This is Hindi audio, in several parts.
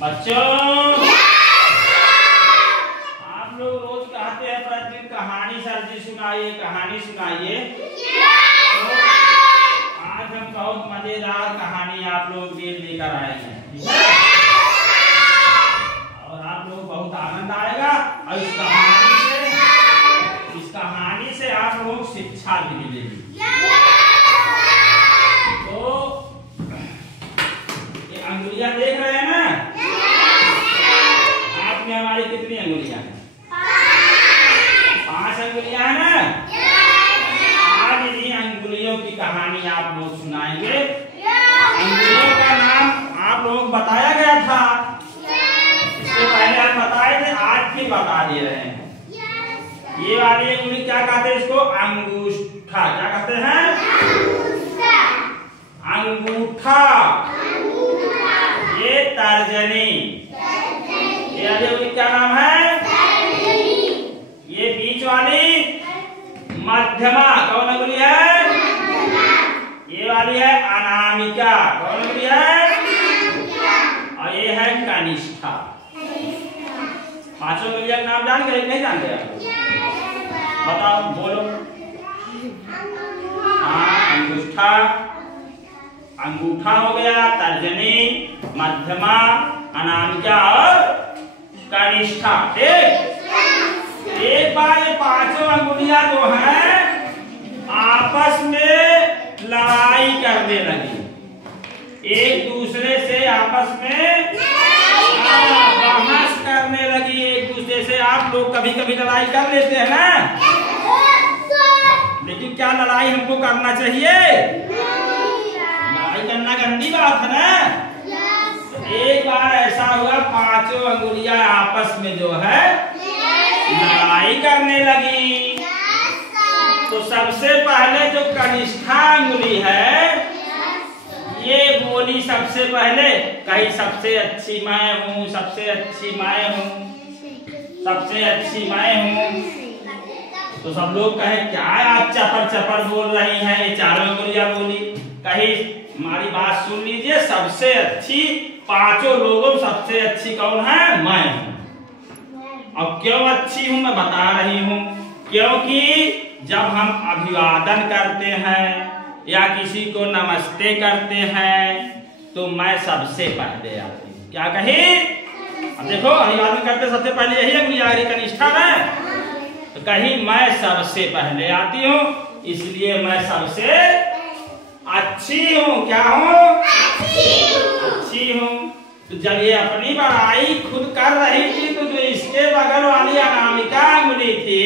बच्चों आप लोग रोज कहते हैं प्रतिदिन कहानी सर जी सुनाइए, कहानी सुनाइए। तो आज हम बहुत मजेदार कहानी आप लोग के लिए लेकर आए हैं, ठीक है? और आप लोग बहुत आनंद आएगा और इस कहानी से आप लोग शिक्षा भी मिलेगी। तो ये अंगुलियां देख रहे हैं ना? हाथ में हमारी कितनी अंगुलियां हैं? 5 अंगुलियां हैं ना? आज इन्हीं अंगुलियों की कहानी आप लोग सुनाएंगे। अंगुलियों का नाम आप लोग बताया गया था, इससे पहले हम बताए थे, आज भी बता दे रहे हैं। ये वाली अंगुली क्या कहते हैं? इसको अंगूठा। क्या कहते हैं? अंगूठा। ये तर्जनी। ये अंगुली क्या नाम है? ये बीच वाली मध्यमा। कौन अंगुली है? ये वाली है अनामिका। कौन अंगुली है? और ये है कनिष्ठा। 5 अंगुलियों का नाम जान गए? नहीं जानते आप? बताओ, बोलो। अंगूठा, अंगूठा हो गया, तर्जनी, मध्यमा, अनामिका और कनिष्ठा। एक बार ये 5 अंगुलियां जो हैं आपस में लड़ाई करने लगी, एक दूसरे से आपस में बहस करने लगी एक दूसरे से। आप लोग कभी कभी लड़ाई कर लेते हैं ना, लेकिन क्या लड़ाई हमको करना चाहिए? लड़ाई करना गंदी बात है ना। एक बार ऐसा हुआ, 5 अंगुलियां आपस में जो है लड़ाई करने लगी। तो सबसे पहले जो कनिष्ठा अंगुली है ये बोली सबसे पहले, कहीं सबसे अच्छी मैं हूँ, सबसे अच्छी मैं हूँ, सबसे अच्छी मैं हूँ। तो सब लोग कहे क्या आप चपर चपर बोल रही हैं? ये 4 अंगुलियां बोली। कहीं हमारी बात सुन लीजिए, सबसे अच्छी 5 लोगों सबसे अच्छी कौन है? मैं हूँ। और क्यों अच्छी हूँ मैं बता रही हूँ। क्योंकि जब हम अभिवादन करते हैं या किसी को नमस्ते करते हैं तो मैं सबसे पहले आती हूँ। क्या कही? अब देखो, अभिवादन करते सबसे पहले यही अंगुली आ रही कनिष्ठा में। तो कहीं मैं सबसे पहले आती हूँ, इसलिए मैं सबसे अच्छी हूँ। क्या हूँ? अच्छी हूँ। तो जब ये अपनी बड़ाई खुद कर रही थी तो जो इसके बगल वाली अनामिका अंगुली थी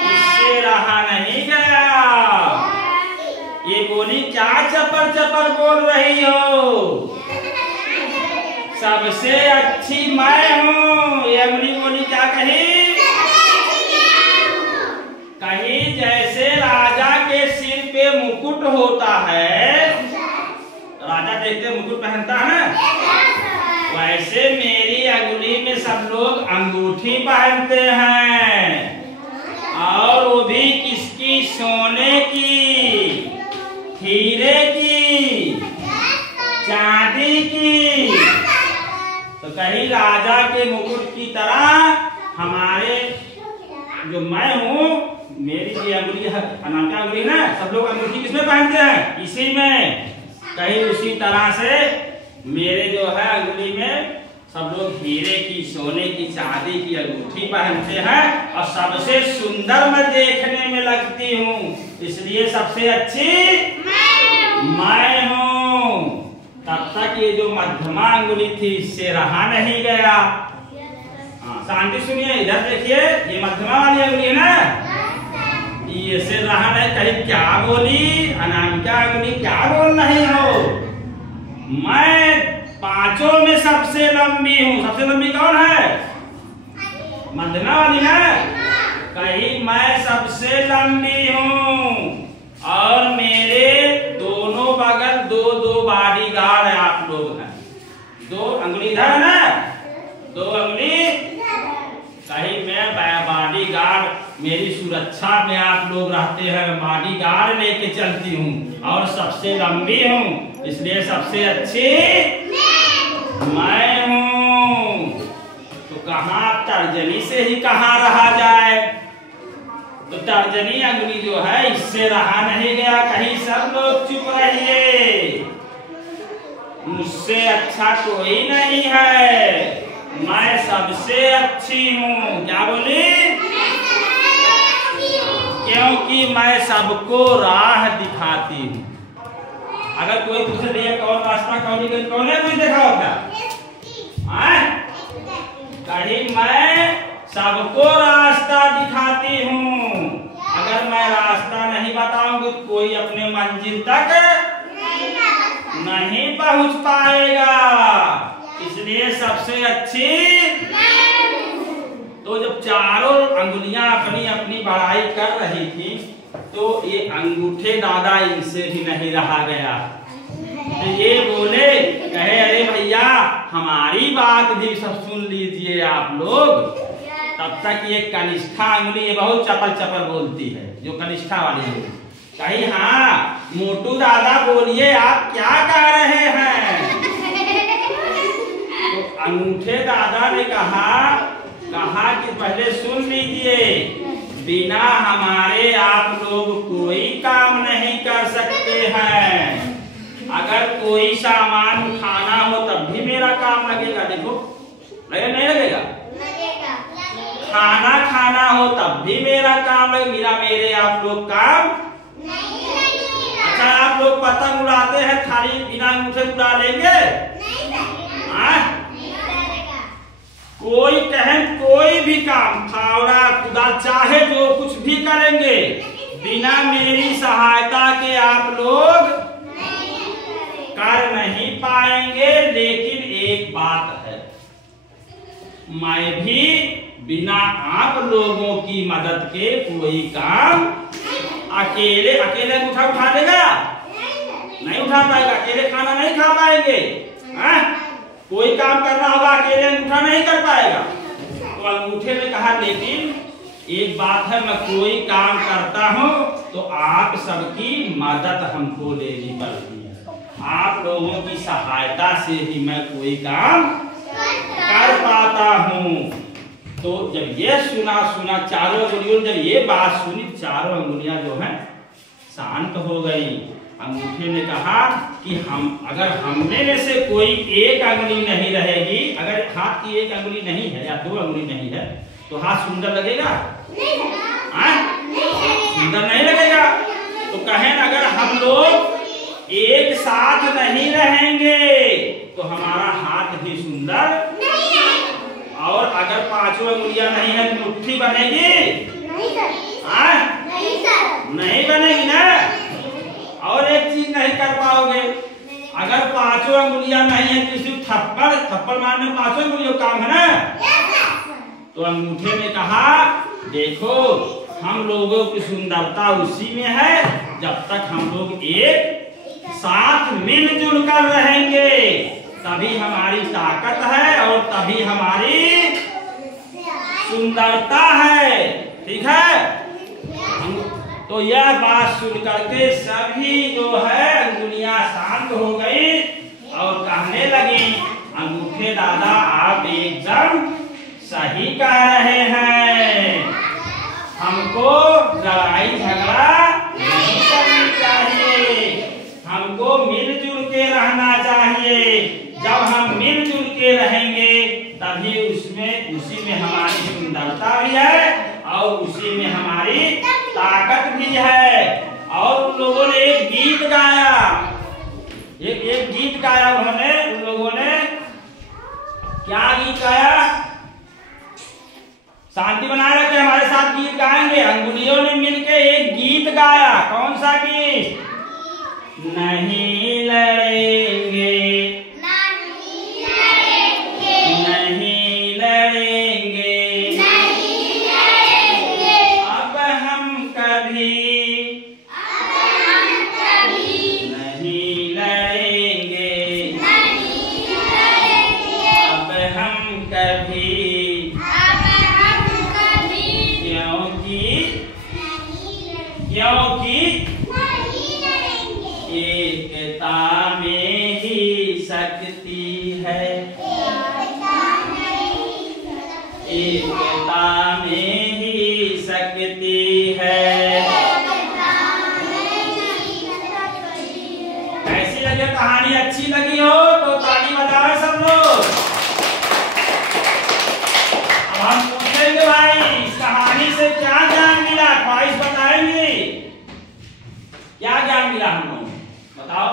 इससे रहा नहीं गया। ये बोली क्या चपर चपर बोल रही हो? सबसे अच्छी मैं हूँ। ये अंगुली बोली क्या कही? कहीं जैसे राजा के सिर पे मुकुट होता है, राजा देखते मुकुट पहनता है ना, वैसे मेरी अंगुली में सब लोग अंगूठी पहनते हैं। और वो भी किसकी? सोने की, हीरे की, चांदी की। तो कहीं राजा के मुकुट की तरह हमारे जो मैं हूँ, मेरी ये अंगुली है अनामिका अंगुली ना, सब लोग अंगूठी किसमें पहनते हैं? इसी में। कहीं उसी तरह से मेरे जो है अंगुली में सब लोग हीरे की, सोने की, चांदी की अंगूठी पहनते हैं। और सबसे सुंदर मैं देखने में लगती हूँ, इसलिए सबसे अच्छी मैं हूँ। तब तक ये जो मध्यमा अंगुली थी इससे रहा नहीं गया। हाँ, शांति सुनिए, इधर देखिए, ये मध्यमा वाली अंगुली है ना, ये से रहा नहीं। कहीं क्या बोली? अनामिका अंगुली क्या बोल रही हो? मैं 5 में सबसे लंबी हूँ। सबसे लंबी कौन है? मध्यमा वाली ना। कहीं मैं सबसे लंबी हूँ और मेरे दोनों बगल 2-2 बॉडीगार्ड आप लोग हैं। 2 अंगुली इधर है ना, 2 अंगुली। कहीं मैं बॉडीगार्ड, मेरी सुरक्षा में आप लोग रहते हैं, बॉडीगार्ड लेके चलती हूँ और सबसे लंबी हूँ, इसलिए सबसे अच्छी मैं हूँ। तो कहाँ तर्जनी से ही कहाँ रहा जाए, तो तर्जनी अंगुली जो है इससे रहा नहीं गया। कहीं सब लोग चुप रहिए, मुझसे अच्छा कोई नहीं है, मैं सबसे अच्छी हूँ। क्या बोली? क्योंकि मैं सबको राह दिखाती हूँ। अगर कोई पूछे भैया कौन रास्ता कौन है, कोई देखा होगा? कहीं मैं सबको रास्ता दिखाती हूँ। अगर मैं रास्ता नहीं बताऊंगी तो कोई अपने मंजिल तक नहीं पहुंच पाएगा, इसलिए सबसे अच्छी। तो जब चारों अंगुलियां अपनी अपनी बड़ाई कर रही थी तो ये अंगूठे दादा इनसे भी नहीं रहा गया। तो ये बोले, कहे अरे भैया हमारी बात भी सब सुन लीजिए आप लोग। तब तक ये कनिष्ठा अंगुली ये बहुत चपल चपल बोलती है, जो कनिष्ठा वाली है। कही हाँ मोटू दादा बोलिए आप क्या कह रहे हैं? तो अंगूठे दादा ने कहा कि पहले सुन लीजिए, बिना हमारे आप लोग कोई काम नहीं कर सकते हैं। अगर कोई सामान उठाना हो तब भी मेरा काम लगेगा। देखो लगेगा नहीं लगेगा? खाना खाना हो तब भी मेरा काम लगेगा, बिना मेरे आप लोग काम नहीं लगेगा। अच्छा आप लोग पतंग उड़ाते हैं, थाली बिना अंगूठे उड़ा लेंगे? कोई कहें कोई भी काम, फावड़ा कुदाल चाहे जो कुछ भी करेंगे, बिना मेरी सहायता के आप लोग कर नहीं पाएंगे। लेकिन एक बात है, मैं भी बिना आप लोगों की मदद के कोई काम अकेले उठा देगा? नहीं उठा पाएगा। अकेले खाना नहीं खा पाएंगे। कोई काम करना होगा अकेले अंगूठा नहीं कर पाएगा। तो अंगूठे ने कहा लेकिन एक बात है, मैं कोई काम करता हूँ तो आप सबकी मदद हमको लेनी पड़ती है। आप लोगों की सहायता से ही मैं कोई काम कर पाता हूँ। तो जब ये सुना चारों अंगुलियों, जब ये बात सुनी चारों अंगुलियां जो हैं शांत हो गई। अंगूठे ने कहा कि अगर हमने में से कोई एक अंगुली नहीं रहेगी, अगर हाथ की एक अंगुली नहीं है या दो अंगुली नहीं है तो हाथ सुंदर लगेगा? सुंदर नहीं लगेगा। तो कहें अगर हम लोग एक साथ नहीं रहेंगे तो हमारा हाथ भी सुंदर और अगर पांचों अंगुलियां नहीं है तो मुट्ठी बनेगी? नहीं बनेगी ना। और एक चीज नहीं कर पाओगे, अगर पांचों अंगुलियां नहीं है तो सिर्फ थप्पड़ मारने पांचों अंगुलियों काम है ना। तो अंगूठे ने कहा देखो हम लोगों की सुंदरता उसी में है जब तक हम लोग एक साथ मिलजुल कर रहेंगे, तभी हमारी ताकत है और तभी हमारी सुंदरता है। ठीक है? तो यह बात सुन करके सभी जो है अंगुलियां शांत हो गई और कहने लगी अंगूठे दादा आप एकदम सही कह रहे हैं, हमको लड़ाई झगड़ा नहीं करनी चाहिए, हमको मिलजुल के रहना चाहिए। जब हम मिलजुल के रहेंगे तभी उसी में हमारी सुंदरता भी है और उसी में हमारी ताकत भी है। और उन लोगों ने एक गीत गाया, एक गीत गाया उन लोगों ने क्या गीत गाया? शांति बनाए रखे हमारे साथ गीत गाएंगे। अंगुलियों ने मिलके एक गीत गाया। कौन सा गीत? नहीं लड़ेंगे, एकता में ही शक्ति है। कैसी लगी कहानी? अच्छी लगी हो तो ताली बजाओ सब लोग। अब हम पूछेंगे भाई इस कहानी से क्या ज्ञान मिला? ख्वाहिश बताएंगे क्या ज्ञान मिला हम लोग, बताओ।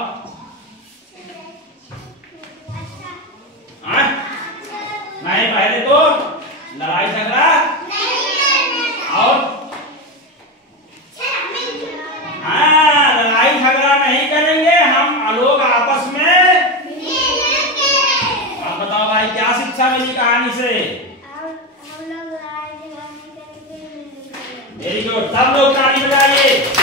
नहीं, पहले तो लड़ाई झगड़ा और हाँ, लड़ाई झगड़ा नहीं करेंगे हम लोग आपस में। आप बताओ भाई क्या शिक्षा मिली कहानी से? वेरी गुड, सब लोग ताली बजाइए।